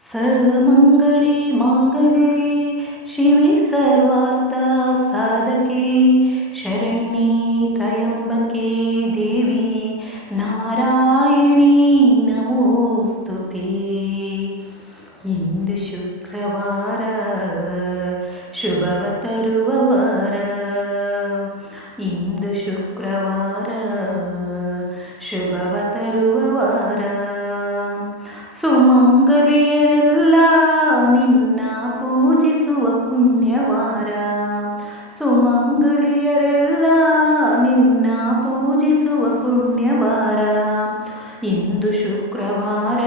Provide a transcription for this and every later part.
सर्वमङ्गले माङ्गले शिवे सर्वार्था साधके शरण्ये त्र्यम्बके देवी नारायणी नमोऽस्तु ते। इन्दुशुक्रवार शुभव तरुवार इन्दुशुक्रवार शुभव तरुवार ಸುಮಂಗಲಿಯರೆಲ್ಲ ನಿನ್ನ ಪೂಜಿಸುವ ಪುಣ್ಯವಾರ. ಸುಮಂಗಲಿಯರೆಲ್ಲ ನಿನ್ನ ಪೂಜಿಸುವ ಪುಣ್ಯವಾರ. ಇಂದು ಶುಕ್ರವಾರ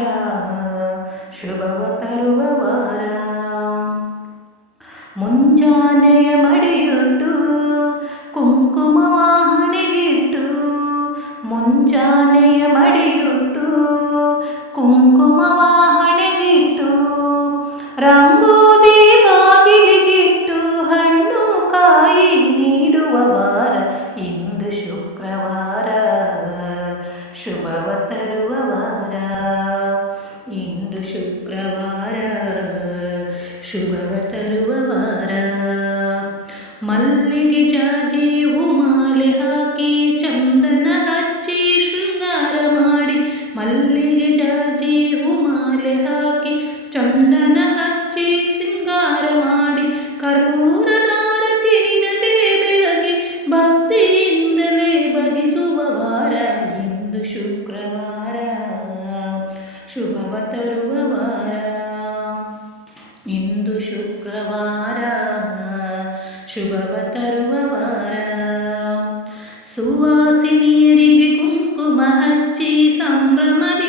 ಶುಭವ ತರುವ ವಾರ ಮುಂಜಾನೆಯ ರಂಗೋಲಿ ಬಾಗಿಲಿಗಿಟ್ಟು ಹಣ್ಣು ಕಾಯಿ ನೀಡುವ ವಾರ, ಇಂದು ಶುಕ್ರವಾರ. ಶುಭವ ತರುವ ವಾರ, ಇಂದು ಶುಕ್ರವಾರ. ಶುಭವ ತರುವ ವಾರ. ಮಲ್ಲಿಗೆ ಜಾಜಿ ಶುಕ್ರವಾರ ಶುಭವ ತರುವ ವಾರ ಇಂದು ಶುಕ್ರವಾರ ಶುಭವ ತರುವ ವಾರ ಸುವಾಸಿನಿಯರಿಗೆ ಕುಂಕುಮ ಹಚ್ಚಿ ಸಂಭ್ರಮದಿಂದ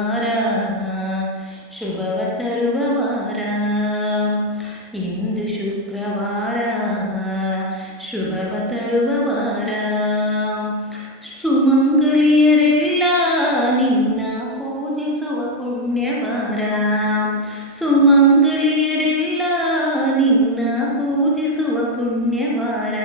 தருபவார ಶುಭವ ತರುವವಾರ ಇಂದು ಶುಕ್ರವಾರ ಶುಭವ ತರುವವಾರ ಸುಮಂಗಲಿಯರೆಲ್ಲ ನಿನ್ನ ಪೂಜಿಸುವ ಪುಣ್ಯವಾರ ಸುಮಂಗಲಿಯರೆಲ್ಲ ನಿನ್ನ ಪೂಜಿಸುವ ಪುಣ್ಯವಾರ